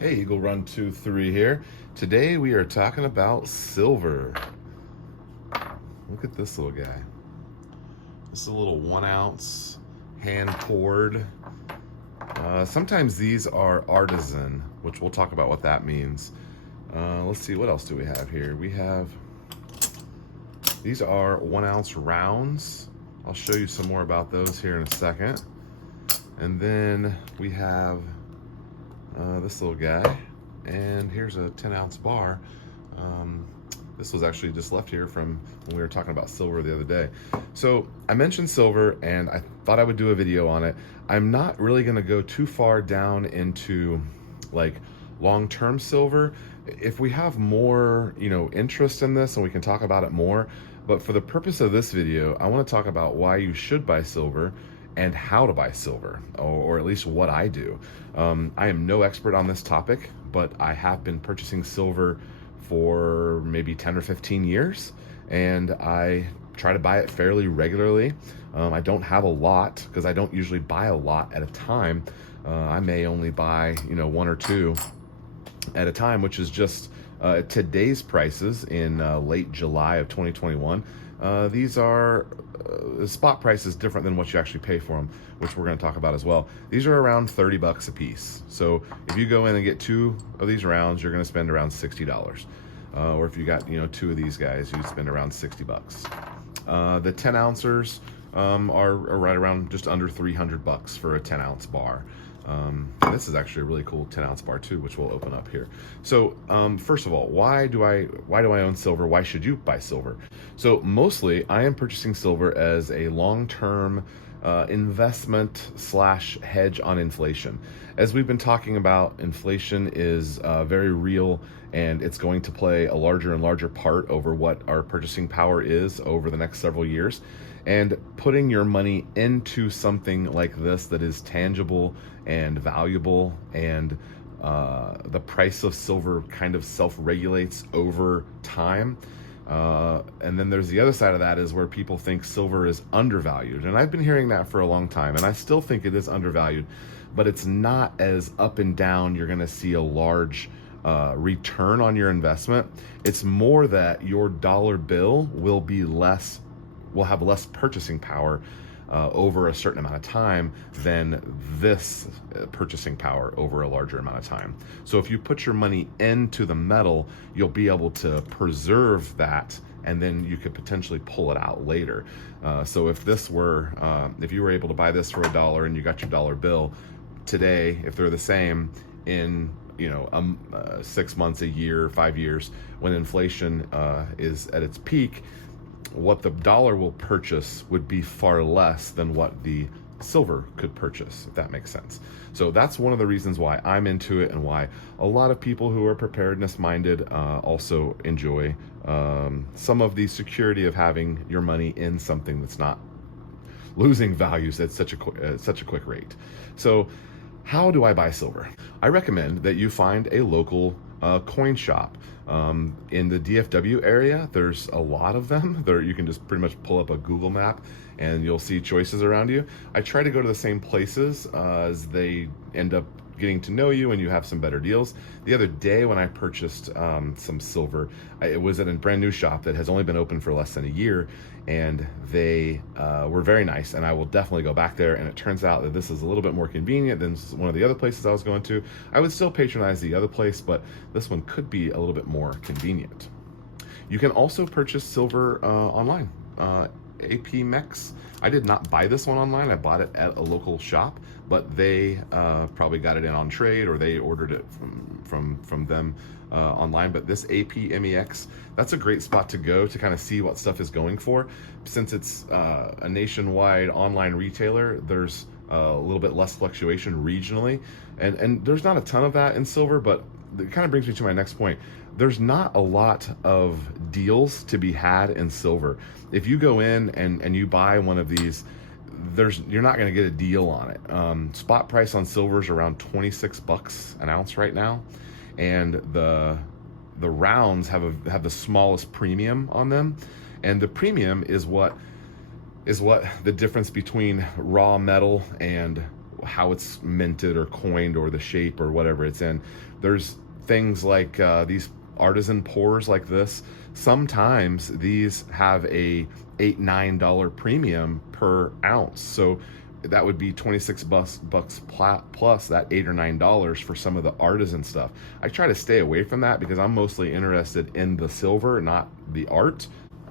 Hey, Eagle Run 23 here. Today we are talking about silver. Look at this little guy. This is a little 1 ounce hand poured. Sometimes these are artisan, which we'll talk about what that means. Let's see, what else do we have here? These are 1 ounce rounds. I'll show you some more about those here in a second. And then we have this little guy, and here's a 10 ounce bar. This was actually just left here from when we were talking about silver the other day. So I mentioned silver and I thought I would do a video on it. I'm not really going to go too far down into like long-term silver. If we have more interest in this, and we can talk about it more, but for the purpose of this video, I want to talk about why you should buy silver and how to buy silver, or at least what I do. I am no expert on this topic, but I have been purchasing silver for maybe 10 or 15 years, and I try to buy it fairly regularly. I don't have a lot because I don't usually buy a lot at a time. I may only buy one or two at a time, which is just today's prices in late July of 2021. These are the spot price is different than what you actually pay for them, which we're going to talk about as well. These are around 30 bucks a piece. So if you go in and get two of these rounds, you're going to spend around $60. Or if you got two of these guys, you spend around 60 bucks. The 10 ouncers are right around just under 300 bucks for a 10 ounce bar. This is actually a really cool 10 ounce bar too, which we'll open up here. So first of all, why do I own silver? Why should you buy silver? So mostly I am purchasing silver as a long-term investment / hedge on inflation. As we've been talking about, inflation is very real, and it's going to play a larger and larger part over what our purchasing power is over the next several years. And putting your money into something like this that is tangible and valuable, and the price of silver kind of self-regulates over time. And then there's the other side of that, is where people think silver is undervalued. And I've been hearing that for a long time, and I still think it is undervalued, but it's not as up and down. You're going to see a large return on your investment. It's more that your dollar bill will have less purchasing power over a certain amount of time than this purchasing power over a larger amount of time. So if you put your money into the metal, you'll be able to preserve that, and then you could potentially pull it out later. So if you were able to buy this for $1 and you got your dollar bill today, if they're the same in 6 months, a year, 5 years, when inflation is at its peak, what the dollar will purchase would be far less than what the silver could purchase, if that makes sense. So that's one of the reasons why I'm into it, and why a lot of people who are preparedness minded also enjoy some of the security of having your money in something that's not losing values at such a quick rate. So how do I buy silver? I recommend that you find a local coin shop. In the DFW area, there's a lot of them. You can just pretty much pull up a Google map and you'll see choices around you. I try to go to the same places as they end up getting to know you, and you have some better deals. The other day when I purchased some silver, it was at a brand new shop that has only been open for less than a year, and they were very nice, and I will definitely go back there. And it turns out that this is a little bit more convenient than one of the other places I was going to. I would still patronize the other place, but this one could be a little bit more convenient. You can also purchase silver online. APMEX. I did not buy this one online. I bought it at a local shop, but they probably got it in on trade, or they ordered it from them online. But this APMEX, that's a great spot to go to kind of see what stuff is going for. Since it's a nationwide online retailer, there's a little bit less fluctuation regionally, and there's not a ton of that in silver. But it kind of brings me to my next point. There's not a lot of deals to be had in silver. If you go in and you buy one of these, you're not going to get a deal on it. Spot price on silver is around 26 bucks an ounce right now, and the rounds have the smallest premium on them, and the premium is what the difference between raw metal and how it's minted or coined or the shape or whatever it's in. There's things like these artisan pours like this. Sometimes these have a $8-9 premium per ounce. So that would be 26 bucks plus that $8 or $9 for some of the artisan stuff. I try to stay away from that because I'm mostly interested in the silver, not the art.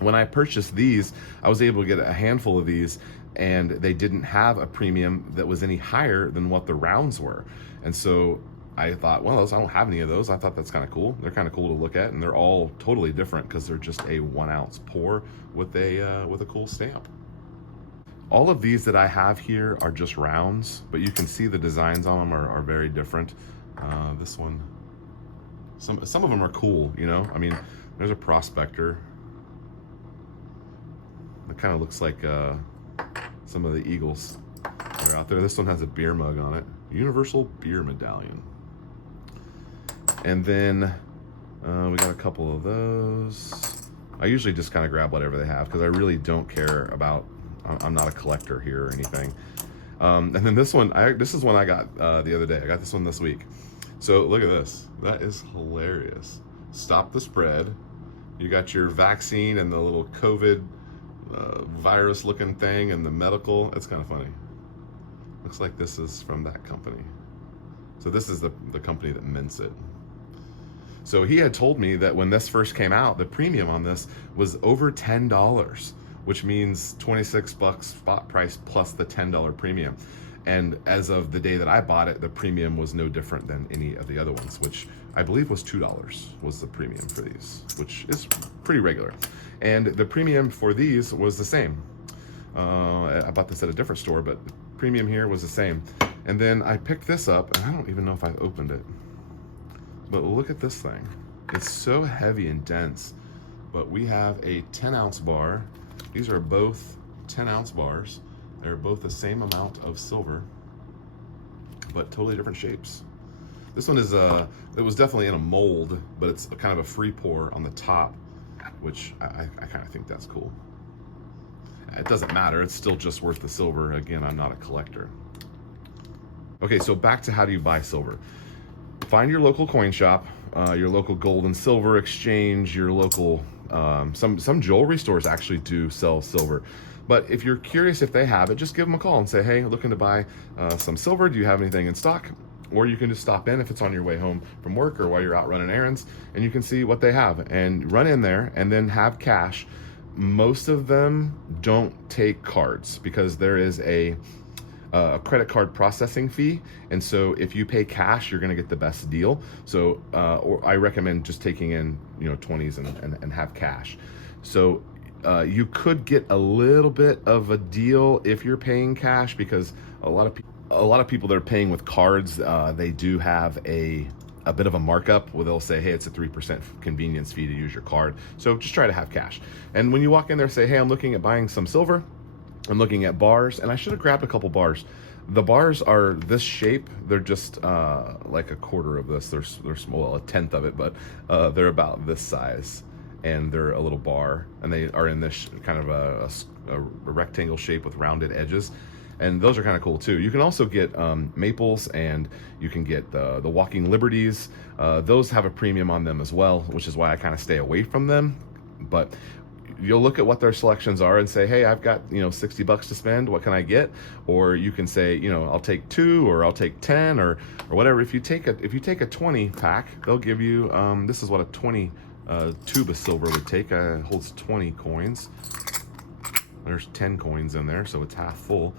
When I purchased these, I was able to get a handful of these, and they didn't have a premium that was any higher than what the rounds were. And so I thought, well, I don't have any of those. I thought that's kind of cool. They're kind of cool to look at, and they're all totally different because they're just a 1 ounce pour with a cool stamp. All of these that I have here are just rounds, but you can see the designs on them are very different. This one, some of them are cool, you know. I mean, there's a prospector. It kind of looks like some of the Eagles that are out there. This one has a beer mug on it. Universal Beer Medallion. And then we got a couple of those. I usually just kind of grab whatever they have because I really don't care about, I'm not a collector here or anything. And then this one, this is one I got the other day. I got this one this week. So look at this. That is hilarious. Stop the spread. You got your vaccine and the little COVID virus looking thing and the medical. It's kind of funny. Looks like this is from that company. So this is the company that mints it. So he had told me that when this first came out, the premium on this was over $10, which means 26 bucks spot price plus the $10 premium. And as of the day that I bought it, the premium was no different than any of the other ones, which I believe was $2 was the premium for these, which is pretty regular. And the premium for these was the same. I bought this at a different store, but the premium here was the same. And then I picked this up, and I don't even know if I opened it. But look at this thing. It's so heavy and dense. But we have a 10-ounce bar. These are both 10-ounce bars. They're both the same amount of silver, but totally different shapes. This one is it was definitely in a mold, but it's kind of a free pour on the top, which I kind of think that's cool. It doesn't matter, it's still just worth the silver. Again, I'm not a collector. Okay, so back to how do you buy silver. Find your local coin shop, your local gold and silver exchange, your local, some jewelry stores actually do sell silver. But if you're curious if they have it, just give them a call and say, hey, looking to buy some silver, do you have anything in stock? Or you can just stop in if it's on your way home from work or while you're out running errands, and you can see what they have and run in there and then have cash. Most of them don't take cards because there is a credit card processing fee, and so if you pay cash, you're going to get the best deal. So or I recommend just taking in 20s and have cash. So you could get a little bit of a deal if you're paying cash, because a lot of people that are paying with cards, they do have a bit of a markup where they'll say, hey, it's a 3% convenience fee to use your card. So just try to have cash. And when you walk in there, say, hey, I'm looking at buying some silver. I'm looking at bars, and I should have grabbed a couple bars. The bars are this shape. They're just like a quarter of this. They're small, well, a tenth of it, but they're about this size, and they're a little bar, and they are in this kind of a rectangle shape with rounded edges. And those are kind of cool too. You can also get maples, and you can get the Walking Liberties. Those have a premium on them as well, which is why I kind of stay away from them. But you'll look at what their selections are and say, hey, I've got 60 bucks to spend. What can I get? Or you can say, I'll take 2, or I'll take 10, or whatever. If you take a 20 pack, they'll give you this is what a 20 tube of silver would take. Holds 20 coins. There's 10 coins in there, so it's half full.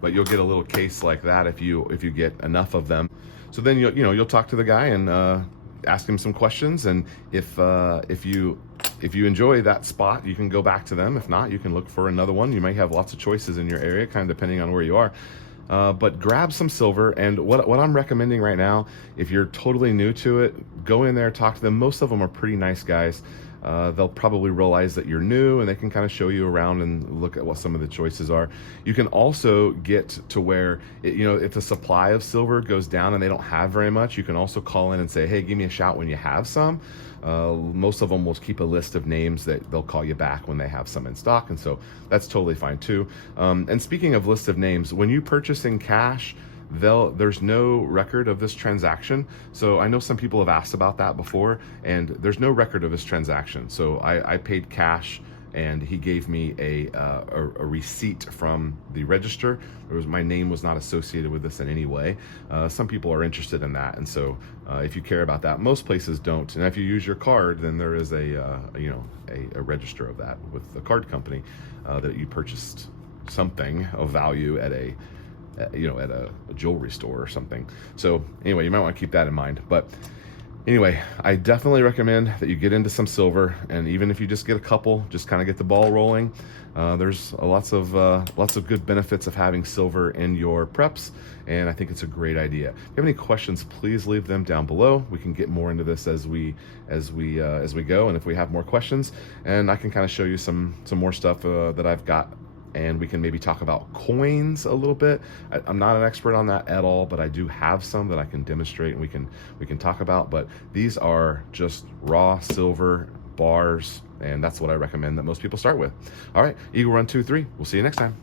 But you'll get a little case like that if you get enough of them. So then you'll talk to the guy and ask him some questions, and if you enjoy that spot, you can go back to them. If not, you can look for another one. You may have lots of choices in your area, kind of depending on where you are. But grab some silver, and what I'm recommending right now, if you're totally new to it, go in there, talk to them. Most of them are pretty nice guys. they'll probably realize that you're new, and they can kind of show you around and look at what some of the choices are. You can also get to where, if the supply of silver goes down and they don't have very much, you can also call in and say, hey, give me a shout when you have some. Most of them will keep a list of names that they'll call you back when they have some in stock, and so that's totally fine too. And speaking of list of names, when you purchase in cash, there's no record of this transaction. So I know some people have asked about that before, and there's no record of this transaction. So I paid cash, and he gave me a receipt from the register. My name was not associated with this in any way. Some people are interested in that, and so if you care about that, most places don't. And if you use your card, then there is a register of that with the card company that you purchased something of value at a jewelry store or something. So anyway, you might want to keep that in mind. But anyway, I definitely recommend that you get into some silver, and even if you just get a couple, just kind of get the ball rolling. There's lots of good benefits of having silver in your preps, and I think it's a great idea. If you have any questions, please leave them down below. We can get more into this as we go, and if we have more questions, and I can kind of show you some more stuff that I've got. And we can maybe talk about coins a little bit. I'm not an expert on that at all, but I do have some that I can demonstrate and we can talk about. But these are just raw silver bars, and that's what I recommend that most people start with. All right, Eagle Run 2-3. We'll see you next time.